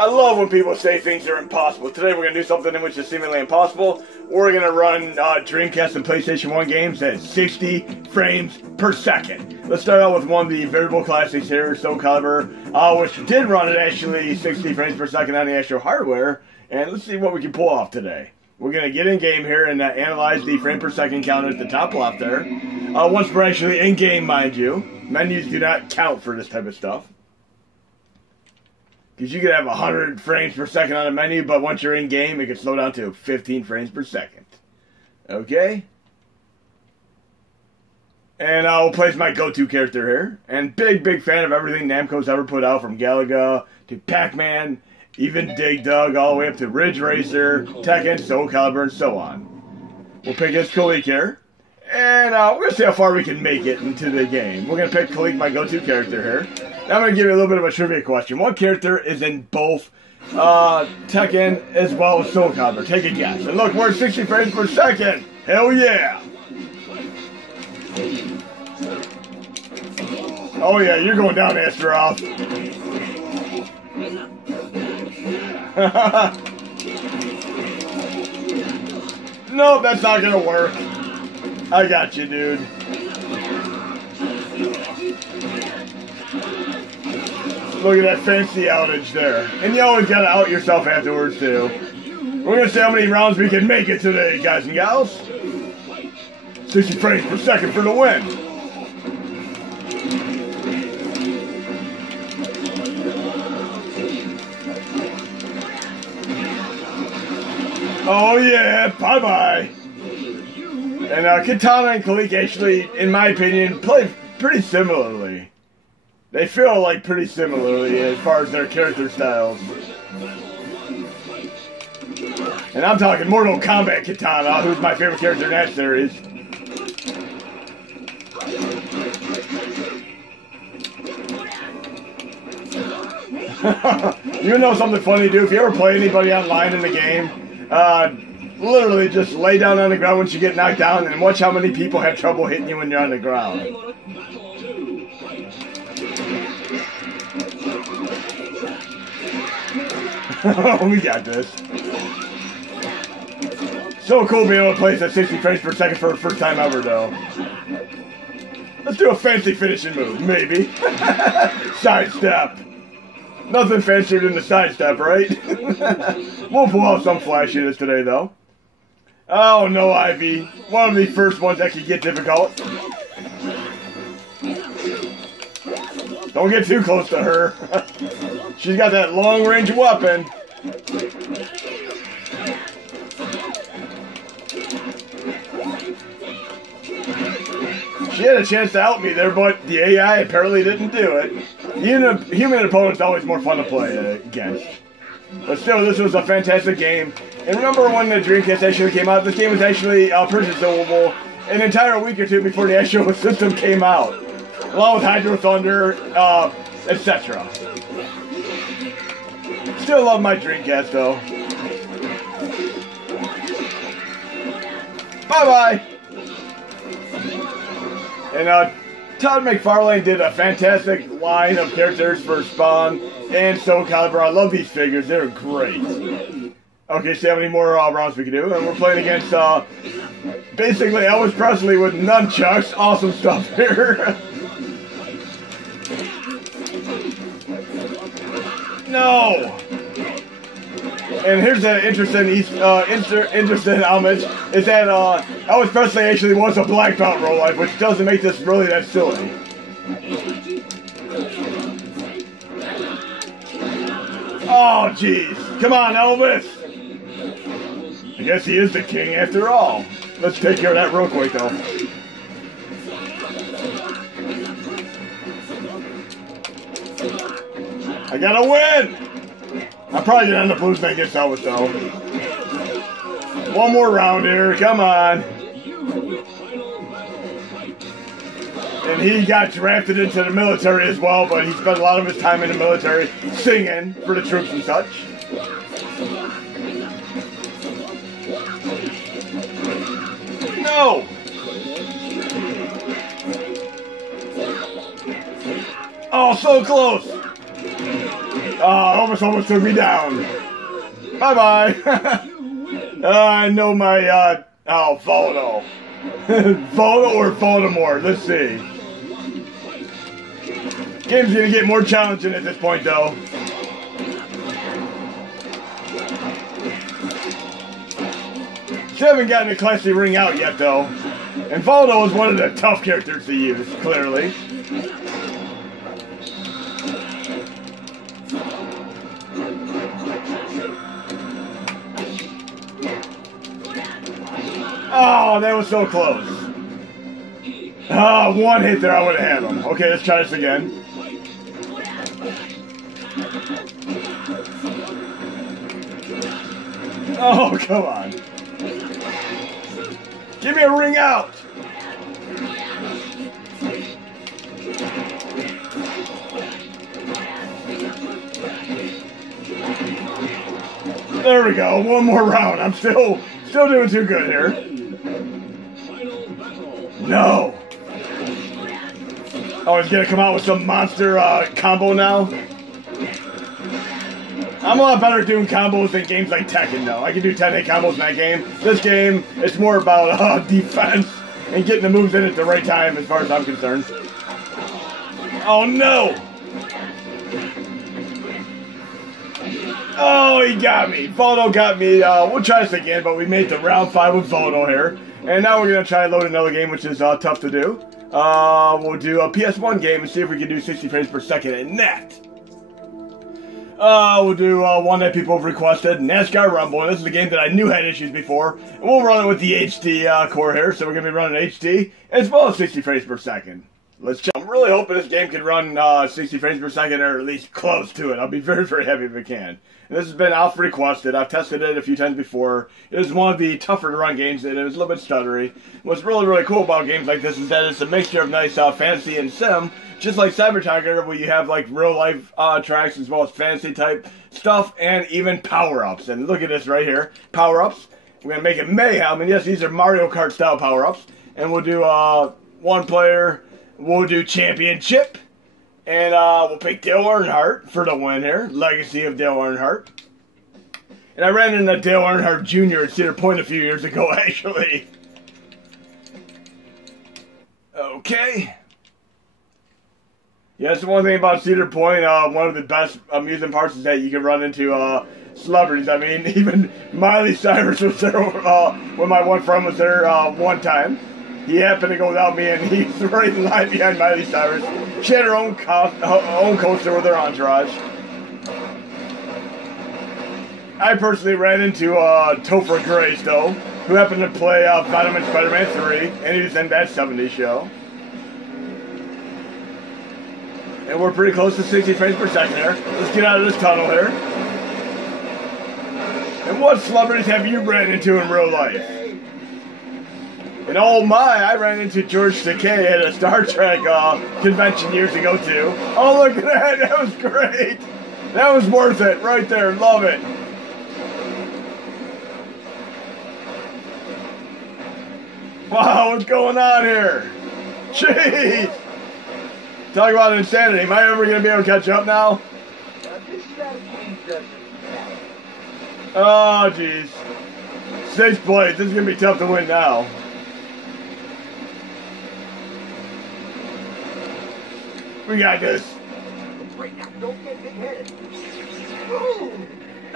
I love when people say things are impossible. Today we're going to do something which is seemingly impossible. We're going to run Dreamcast and PlayStation 1 games at 60 frames per second. Let's start out with one of the variable classics here, Calibur, which did run at actually 60 frames per second on the actual hardware. And let's see what we can pull off today. We're going to get in game here and analyze the frame per second counter at the top left there. Once we're actually in game, mind you. Menus do not count for this type of stuff. Because you could have 100 frames per second on a menu, but once you're in game, it can slow down to 15 frames per second. Okay? And I'll place my go-to character here. And big fan of everything Namco's ever put out, from Galaga to Pac-Man, even Dig Dug, all the way up to Ridge Racer, Tekken, Soul Calibur, and so on. We'll pick this Kalik here. And we're going to see how far we can make it into the game. We're going to pick Kalik, my go-to character here. Now I'm going to give you a little bit of a trivia question. What character is in both Tekken as well as Soul Calibur? Take a guess. And look, we're at 60 frames per second. Hell yeah! Oh yeah, you're going down, Astaroth. Nope, that's not going to work. I got you, dude. Look at that fancy outage there. And you always gotta out yourself afterwards, too. We're gonna see how many rounds we can make it today, guys and gals. 60 frames per second for the win. Oh yeah, bye-bye. And Katana and Kalik actually, in my opinion, play pretty similarly. They feel like pretty similarly as far as their character styles. And I'm talking Mortal Kombat Katana, who's my favorite character in that series. You know something funny, dude? If you ever play anybody online in the game, literally just lay down on the ground once you get knocked down and watch how many people have trouble hitting you when you're on the ground. We got this. So cool being able to play at 60 frames per second for the first time ever, though. Let's do a fancy finishing move, maybe. Sidestep. Nothing fancier than the sidestep, right? We'll pull out some flashiness today, though. Oh no, Ivy. One of the first ones that could get difficult. Don't get too close to her. She's got that long-range weapon. She had a chance to help me there, but the AI apparently didn't do it. Human opponent's always more fun to play against. But still, this was a fantastic game. And remember when the Dreamcast actually came out? This game was actually purchasable an entire week or two before the actual system came out. Along with Hydro Thunder, etc. Still love my Dreamcast, though. Bye-bye! And Todd McFarlane did a fantastic line of characters for Spawn and Soul Calibur. I love these figures. They're great. Okay, see how many more rounds we can do. And we're playing against, basically Elvis Presley with nunchucks. Awesome stuff here. No! And here's an interesting homage, is that Elvis Presley actually was a black belt in real life, which doesn't make this really that silly. Oh, jeez. Come on, Elvis! I guess he is the king after all. Let's take care of that real quick, though. I gotta win! I'm probably gonna end up losing against Elvis, though. One more round here, come on. And he got drafted into the military as well, but he spent a lot of his time in the military singing for the troops and such. No! Oh, so close! Almost took me down. Bye-bye. I know my, Voldo. Voldo or Voldemort, let's see. Game's gonna get more challenging at this point, though. Still haven't gotten a classy ring out yet, though. And Voldo is one of the tough characters to use, clearly. Oh, that was so close. Oh, one hit there, I would have had him. Okay, let's try this again. Oh, come on. Give me a ring out. There we go. One more round. I'm still doing too good here. No. Oh, he's gonna come out with some monster combo now. I'm a lot better at doing combos than games like Tekken, though. I can do 10-hit combos in that game. This game, it's more about defense and getting the moves in at the right time, as far as I'm concerned. Oh no! Oh, he got me. Voldo got me. We'll try this again, but we made the round 5 with Voldo here. And now we're going to try and load another game, which is tough to do. We'll do a PS1 game and see if we can do 60 frames per second in that. We'll do one that people have requested, Nascar Rumble. And this is a game that I knew had issues before. And we'll run it with the HD core here, so we're going to be running HD as well as 60 frames per second. Let's check. I'm really hoping this game can run 60 frames per second, or at least close to it. I'll be very, very happy if it can. And this has been off-requested. I've tested it a few times before. It is one of the tougher to run games, and it was a little bit stuttery. What's really, really cool about games like this is that it's a mixture of nice fantasy and sim, just like Cyber Tiger, where you have like real-life tracks as well as fantasy-type stuff, and even power-ups. And look at this right here. Power-ups. We're going to make it mayhem, and yes, these are Mario Kart-style power-ups. And we'll do one player. We'll do championship, and we'll pick Dale Earnhardt for the win here. Legacy of Dale Earnhardt. And I ran into Dale Earnhardt Jr. at Cedar Point a few years ago, actually. Okay. Yeah, that's the one thing about Cedar Point. One of the best amusing parts is that you can run into celebrities. I mean, even Miley Cyrus was there when my one friend was there one time. He happened to go without me, and he's right in line behind Miley Cyrus. She had her own coaster with her entourage. I personally ran into Topher Grace, though, who happened to play Venom Spider-Man 3, and he was in that 70s show. And we're pretty close to 60 frames per second here. Let's get out of this tunnel here. And what celebrities have you ran into in real life? And oh my, I ran into George Takei at a Star Trek convention years ago too. Oh, look at that, that was great. That was worth it right there, love it. Wow, what's going on here? Jeez. Talk about insanity. Am I ever going to be able to catch up now? Oh, jeez. 6th place, this is going to be tough to win now. We got this.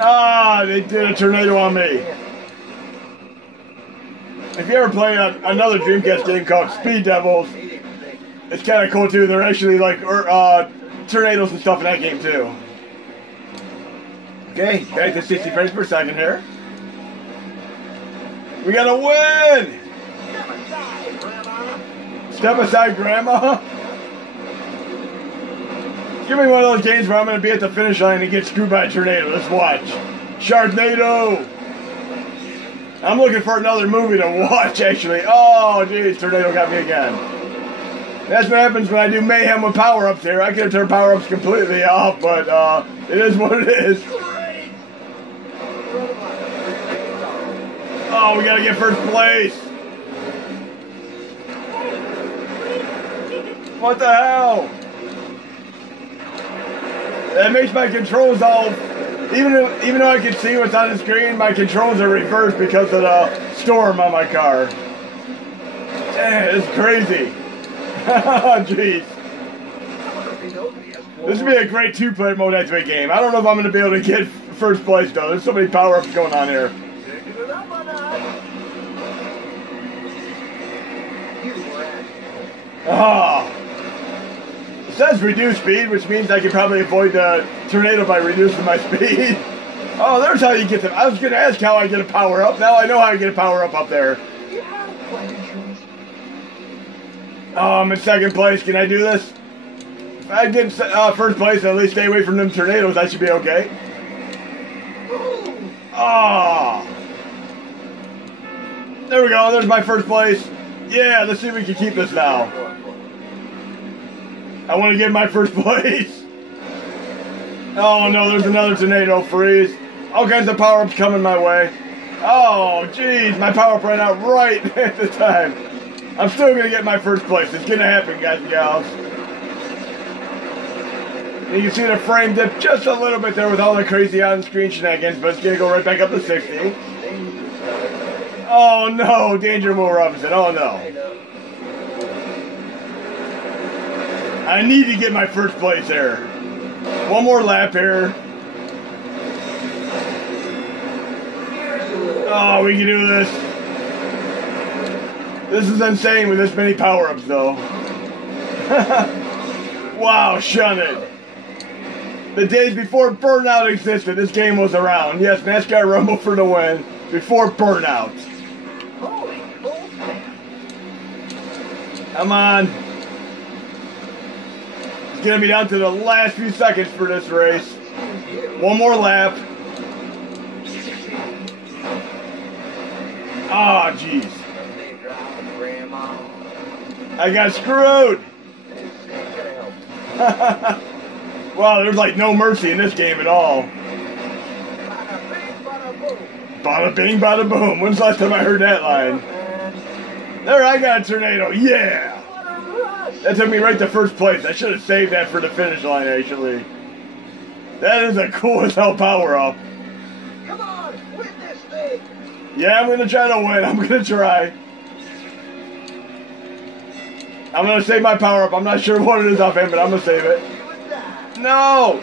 Ah, they did a tornado on me. If you ever play another Dreamcast game called Speed Devils, it's kind of cool too. They're actually like tornadoes and stuff in that game too. Okay, back to 60 frames per second here. We gotta win! Step aside, Grandma. Give me one of those games where I'm going to be at the finish line and get screwed by a tornado. Let's watch. Sharknado! I'm looking for another movie to watch, actually. Oh, jeez, tornado got me again. That's what happens when I do mayhem with power-ups here. I could have turned power-ups completely off, but it is what it is. Oh, we got to get first place. What the hell? That makes my controls all... Even though I can see what's on the screen, my controls are reversed because of the storm on my car. Damn, it's crazy. Jeez. This would be a great two-player mode X-Wing game. I don't know if I'm going to be able to get first place, though. There's so many power-ups going on here. Ah. It says reduce speed, which means I can probably avoid the tornado by reducing my speed. Oh, there's how you get them. I was going to ask how I get a power-up. Now I know how I get a power-up up there. Oh, I'm in second place. Can I do this? If I get first place and at least stay away from them tornadoes, I should be okay. Oh. There we go. There's my first place. Yeah, let's see if we can keep this now. I want to get my first place. Oh no, there's another tornado freeze. All kinds of power-ups coming my way. Oh, jeez, my power-up ran out right at the time. I'm still going to get my first place. It's going to happen, guys and gals. You can see the frame dip just a little bit there with all the crazy on-screen shenanigans, but it's going to go right back up to 60. Oh no, Danger Will Robinson, oh no. I need to get my first place there. One more lap here. Oh, we can do this. This is insane with this many power-ups, though. Wow, shun it. The days before Burnout existed, this game was around. Yes, NASCAR Rumble for the win. Before Burnout. Come on. It's going to be down to the last few seconds for this race. One more lap. Ah, oh, jeez. I got screwed. Wow, there's like no mercy in this game at all. Bada bing, bada boom. When's the last time I heard that line? There, I got a tornado. Yeah. That took me right to first place. I should have saved that for the finish line, actually. That is a cool as hell power-up. Come on, win this thing. Yeah, I'm going to try to win. I'm going to try. I'm going to save my power-up. I'm not sure what it is offhand, but I'm going to save it. No!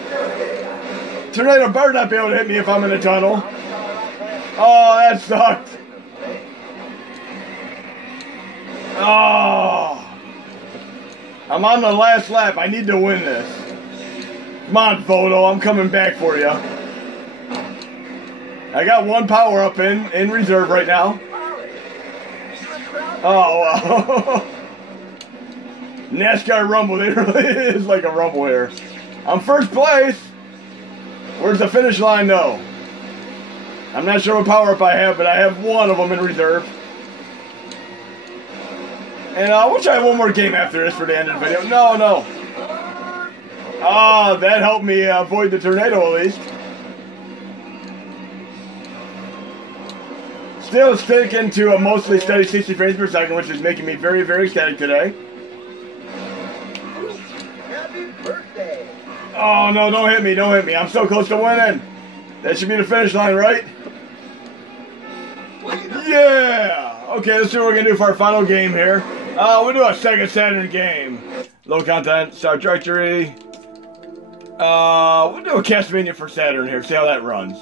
Tornado better not be able to hit me if I'm in a tunnel. Oh, that sucked. Oh. I'm on the last lap. I need to win this. Come on, Photo. I'm coming back for you. I got one power-up in reserve right now. Oh, wow. NASCAR Rumble. It really is like a rumble here. I'm first place. Where's the finish line, though? I'm not sure what power-up I have, but I have one of them in reserve. And we'll try one more game after this for the end of the video. No. Ah, that helped me avoid the tornado at least. Still sticking to a mostly steady 60 frames per second, which is making me very, very ecstatic today. Happy birthday! Oh no, don't hit me. I'm so close to winning. That should be the finish line, right? Yeah! Okay, let's see what we're going to do for our final game here. We'll do a Sega Saturn game. Low content, start directory. We'll do a Castlevania for Saturn here, see how that runs.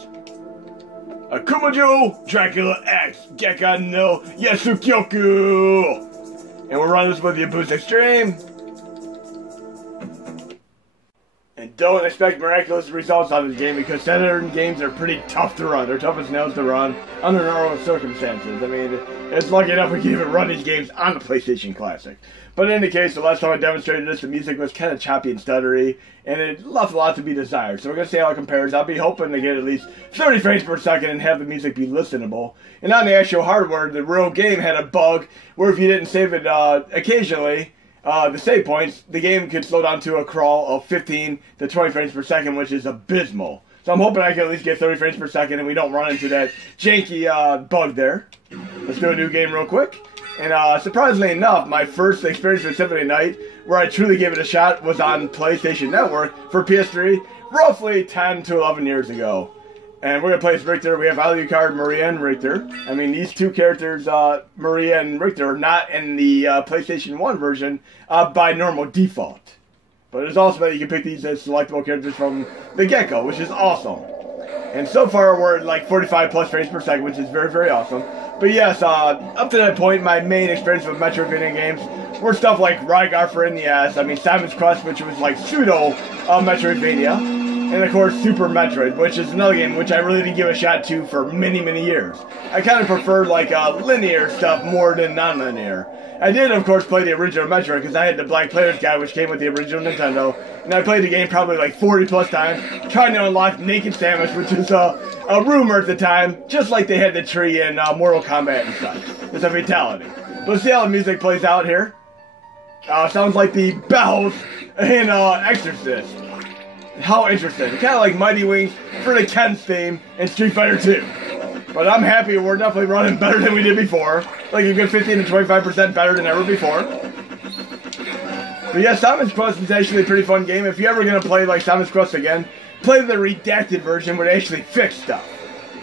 Akumajo, Dracula X, Gekka no Yasukyoku. And we're running this with the Boost Extreme. And don't expect miraculous results on this game because Saturn games are pretty tough to run. They're tough as nails to run under normal circumstances. I mean, it's lucky enough we can even run these games on the PlayStation Classic. But in any case, the last time I demonstrated this, the music was kind of choppy and stuttery, and it left a lot to be desired. So we're going to see how it compares. I'll be hoping to get at least 30 frames per second and have the music be listenable. And on the actual hardware, the real game had a bug where if you didn't save it occasionally, the save points, the game could slow down to a crawl of 15 to 20 frames per second, which is abysmal. So I'm hoping I can at least get 30 frames per second and we don't run into that janky bug there. Let's do a new game real quick. And surprisingly enough, my first experience with Symphony Night, where I truly gave it a shot, was on PlayStation Network for PS3, roughly 10 to 11 years ago. And we're going to play as Richter. We have Alucard, Maria, and Richter. I mean, these two characters, Maria and Richter, are not in the PlayStation 1 version by normal default. But it's also that you can pick these as selectable characters from the get-go, which is awesome. And so far, we're at like 45 plus frames per second, which is very, very awesome. But yes, up to that point, my main experience with Metroidvania games were stuff like Rygar for NES, I mean, Simon's Quest, which was like pseudo Metroidvania. And of course, Super Metroid, which is another game which I really didn't give a shot to for many, many years. I kind of prefer like linear stuff more than non-linear. I did, of course, play the original Metroid because I had the Black Player's Guide, which came with the original Nintendo. And I played the game probably like 40 plus times, trying to unlock Naked Samus, which is a rumor at the time, just like they had the tree in Mortal Kombat and such. It's a fatality. Let's see how the music plays out here. Sounds like the bells in Exorcist. How interesting. Kind of like Mighty Wings for the Ken's theme in Street Fighter 2. But I'm happy we're definitely running better than we did before. Like a good 15 to 25% better than ever before. But yeah, Simon's Quest is actually a pretty fun game. If you're ever going to play like Simon's Quest again, play the redacted version where they actually fix stuff.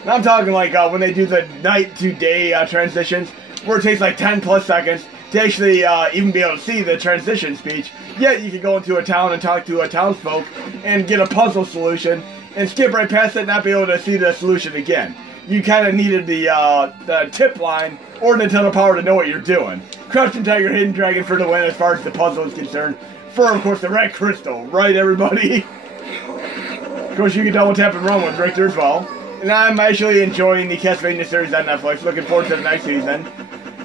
And I'm talking like when they do the night to day transitions, where it takes like 10 plus seconds to actually even be able to see the transition speech. Yet you can go into a town and talk to a townsfolk and get a puzzle solution and skip right past it and not be able to see the solution again. You kind of needed the tip line or Nintendo Power to know what you're doing. Crouching Tiger, Hidden Dragon for the win as far as the puzzle is concerned. For, of course, the Red Crystal. Right, everybody? Of course, you can double tap and run with Richter as well. And I'm actually enjoying the Castlevania series on Netflix. Looking forward to the next season.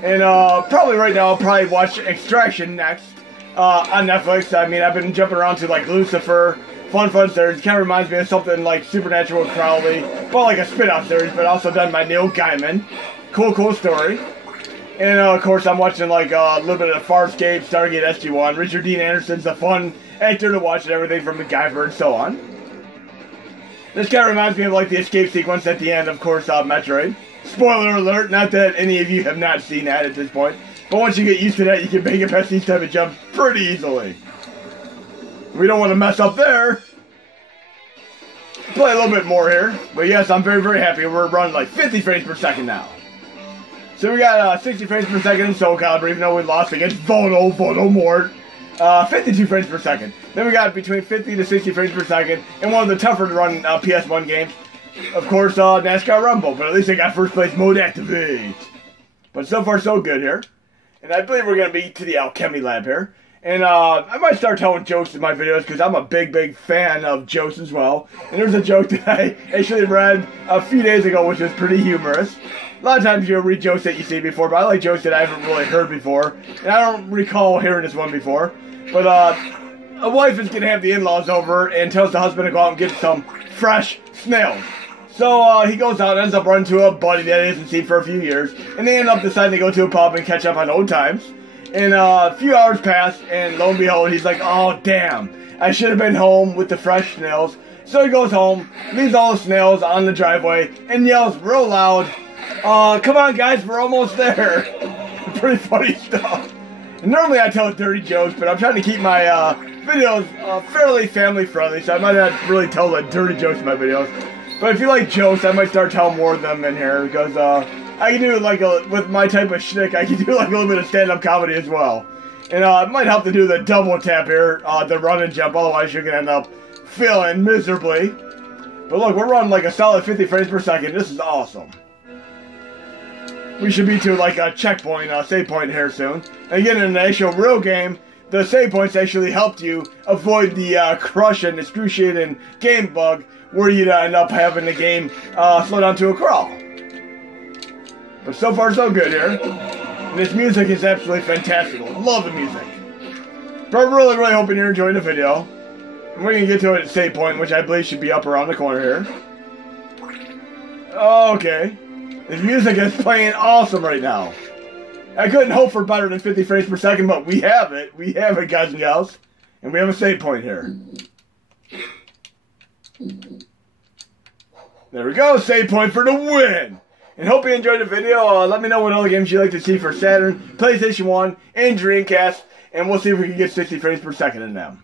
And probably right now I'll probably watch Extraction next on Netflix. I mean, I've been jumping around to like Lucifer, fun series. Kind of reminds me of something like Supernatural with Crowley, well, like a spin-off series, but also done by Neil Gaiman. Cool story. And of course, I'm watching like a little bit of Farscape, Stargate SG-1. Richard Dean Anderson's a fun actor to watch and everything from MacGyver and so on. This kind of reminds me of like the escape sequence at the end, of course, Metroid. Spoiler alert, not that any of you have not seen that at this point. But once you get used to that, you can make it past these type of jumps pretty easily. We don't want to mess up there. Play a little bit more here. But yes, I'm very, very happy. We're running like 50 frames per second now. So we got 60 frames per second in Soul Calibur, even though we lost against Voldemort. 52 frames per second. Then we got between 50 to 60 frames per second in one of the tougher to run PS1 games. Of course, NASCAR Rumble, but at least I got first place mode activate. But so far, so good here. And I believe we're going to be to the Alchemy Lab here. And I might start telling jokes in my videos because I'm a big fan of jokes as well. And there's a joke that I actually read a few days ago, which is pretty humorous. A lot of times you'll read jokes that you see before, but I like jokes that I haven't really heard before. And I don't recall hearing this one before. But a wife is going to have the in-laws over and tells the husband to go out and get some fresh snails. So he goes out and ends up running to a buddy that he hasn't seen for a few years. And they end up deciding to go to a pub and catch up on old times. And a few hours pass, and lo and behold, he's like, oh, damn. I should have been home with the fresh snails. So he goes home, leaves all the snails on the driveway, and yells real loud, come on, guys, we're almost there. Pretty funny stuff. And normally I tell dirty jokes, but I'm trying to keep my videos fairly family-friendly, so I might not really tell the dirty jokes in my videos. But if you like jokes, I might start telling more of them in here, because I can do like with my type of shtick, I can do like a little bit of stand-up comedy as well. And it might help to do the double tap here, the run and jump, otherwise you're going to end up failing miserably. But look, we're running like a solid 50 frames per second. This is awesome. We should be to like a checkpoint, save point here soon. And again, in an actual real game, the save points actually helped you avoid the crushing, excruciating game bug where you'd end up having the game slow down to a crawl. But so far so good here. And this music is absolutely fantastic. Love the music. But I'm really hoping you're enjoying the video. And we're going to get to it at save point, which I believe should be up around the corner here. Okay. This music is playing awesome right now. I couldn't hope for better than 50 frames per second, but we have it. We have it, guys and gals. And we have a save point here. There we go, save point for the win! And hope you enjoyed the video. Let me know what other games you'd like to see for Saturn, PlayStation 1, and Dreamcast. And we'll see if we can get 60 frames per second in them.